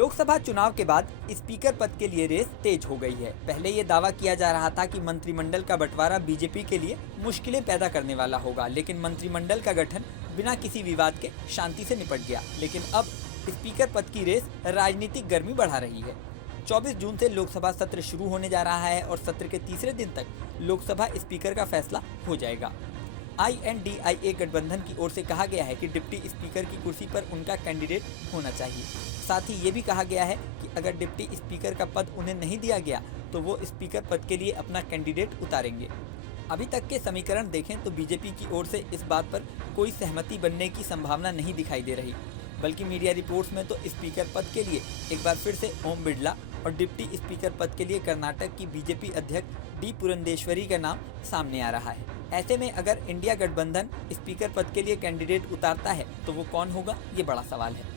लोकसभा चुनाव के बाद स्पीकर पद के लिए रेस तेज हो गई है। पहले ये दावा किया जा रहा था कि मंत्रिमंडल का बंटवारा बीजेपी के लिए मुश्किलें पैदा करने वाला होगा, लेकिन मंत्रिमंडल का गठन बिना किसी विवाद के शांति से निपट गया। लेकिन अब स्पीकर पद की रेस राजनीतिक गर्मी बढ़ा रही है। 24 जून से लोकसभा सत्र शुरू होने जा रहा है और सत्र के तीसरे दिन तक लोकसभा स्पीकर का फैसला हो जाएगा। INDIA गठबंधन की ओर से कहा गया है कि डिप्टी स्पीकर की कुर्सी पर उनका कैंडिडेट होना चाहिए। साथ ही ये भी कहा गया है कि अगर डिप्टी स्पीकर का पद उन्हें नहीं दिया गया तो वो स्पीकर पद के लिए अपना कैंडिडेट उतारेंगे। अभी तक के समीकरण देखें तो बीजेपी की ओर से इस बात पर कोई सहमति बनने की संभावना नहीं दिखाई दे रही, बल्कि मीडिया रिपोर्ट्स में तो स्पीकर पद के लिए एक बार फिर से ओम बिरला और डिप्टी स्पीकर पद के लिए कर्नाटक की बीजेपी अध्यक्ष डी पुरंदेश्वरी का नाम सामने आ रहा है। ऐसे में अगर इंडिया गठबंधन स्पीकर पद के लिए कैंडिडेट उतारता है तो वो कौन होगा, ये बड़ा सवाल है।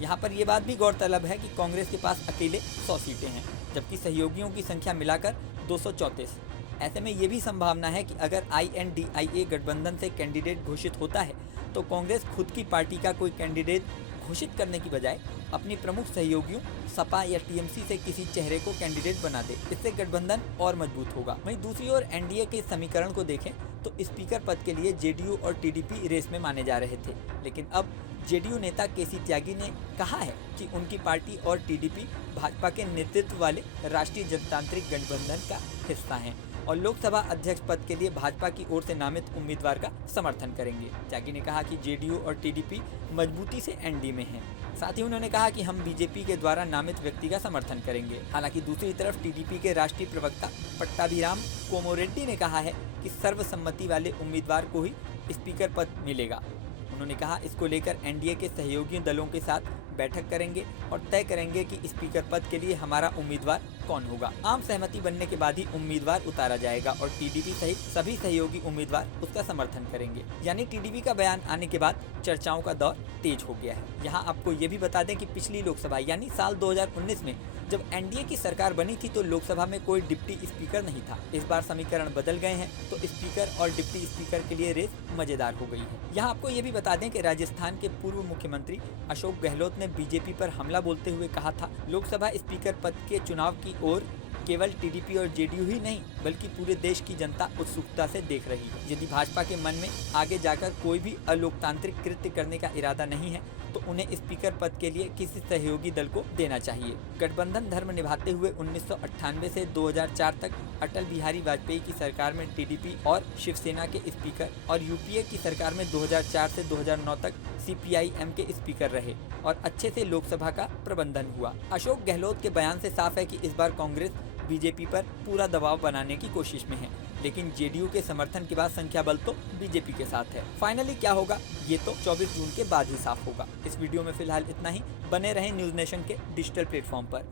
यहाँ पर ये बात भी गौरतलब है कि कांग्रेस के पास अकेले 100 सीटें हैं, जबकि सहयोगियों की संख्या मिलाकर 234। ऐसे में ये भी संभावना है कि अगर INDIA गठबंधन से कैंडिडेट घोषित होता है तो कांग्रेस खुद की पार्टी का कोई कैंडिडेट घोषित करने की बजाय अपनी प्रमुख सहयोगियों सपा या TMC से किसी चेहरे को कैंडिडेट बना दे। इससे गठबंधन और मजबूत होगा। वहीं दूसरी ओर NDA के समीकरण को देखें तो स्पीकर पद के लिए JDU और TDP रेस में माने जा रहे थे, लेकिन अब JDU नेता KC त्यागी ने कहा है कि उनकी पार्टी और TDP भाजपा के नेतृत्व वाले राष्ट्रीय जनतांत्रिक गठबंधन का हिस्सा हैं और लोकसभा अध्यक्ष पद के लिए भाजपा की ओर से नामित उम्मीदवार का समर्थन करेंगे। त्यागी ने कहा कि JDU और TDP मजबूती से ND में हैं। साथ ही उन्होंने कहा कि हम बीजेपी के द्वारा नामित व्यक्ति का समर्थन करेंगे। हालांकि दूसरी तरफ TDP के राष्ट्रीय प्रवक्ता पट्टाभिराम कोमोरेड्डी ने कहा है कि सर्वसम्मति वाले उम्मीदवार को ही स्पीकर पद मिलेगा। उन्होंने कहा इसको लेकर NDA के सहयोगी दलों के साथ बैठक करेंगे और तय करेंगे कि स्पीकर पद के लिए हमारा उम्मीदवार कौन होगा। आम सहमति बनने के बाद ही उम्मीदवार उतारा जाएगा और TDP सहित सभी सहयोगी उम्मीदवार उसका समर्थन करेंगे। यानी TDP का बयान आने के बाद चर्चाओं का दौर तेज हो गया है। यहाँ आपको ये भी बता दें कि पिछली लोकसभा यानी साल 2019 में जब NDA की सरकार बनी थी तो लोकसभा में कोई डिप्टी स्पीकर नहीं था। इस बार समीकरण बदल गए हैं तो स्पीकर और डिप्टी स्पीकर के लिए रेस मजेदार हो गई है। यहाँ आपको ये भी बता दें कि राजस्थान के पूर्व मुख्यमंत्री अशोक गहलोत ने बीजेपी पर हमला बोलते हुए कहा था, लोकसभा स्पीकर पद के चुनाव की ओर केवल TDP और JDU ही नहीं बल्कि पूरे देश की जनता उत्सुकता से देख रही है। यदि भाजपा के मन में आगे जाकर कोई भी अलोकतांत्रिक कृत्य करने का इरादा नहीं है तो उन्हें स्पीकर पद के लिए किसी सहयोगी दल को देना चाहिए। गठबंधन धर्म निभाते हुए 1998 से 2004 तक अटल बिहारी वाजपेयी की सरकार में TDP और शिवसेना के स्पीकर और UPA की सरकार में 2004 से 2009 तक CPIM के स्पीकर रहे और अच्छे से लोकसभा का प्रबंधन हुआ। अशोक गहलोत के बयान से साफ है कि इस बार कांग्रेस बीजेपी पर पूरा दबाव बनाने की कोशिश में है, लेकिन JDU के समर्थन के बाद संख्या बल तो बीजेपी के साथ है। फाइनली क्या होगा ये तो 24 जून के बाद ही साफ होगा। इस वीडियो में फिलहाल इतना ही। बने रहें न्यूज़ नेशन के डिजिटल प्लेटफॉर्म पर।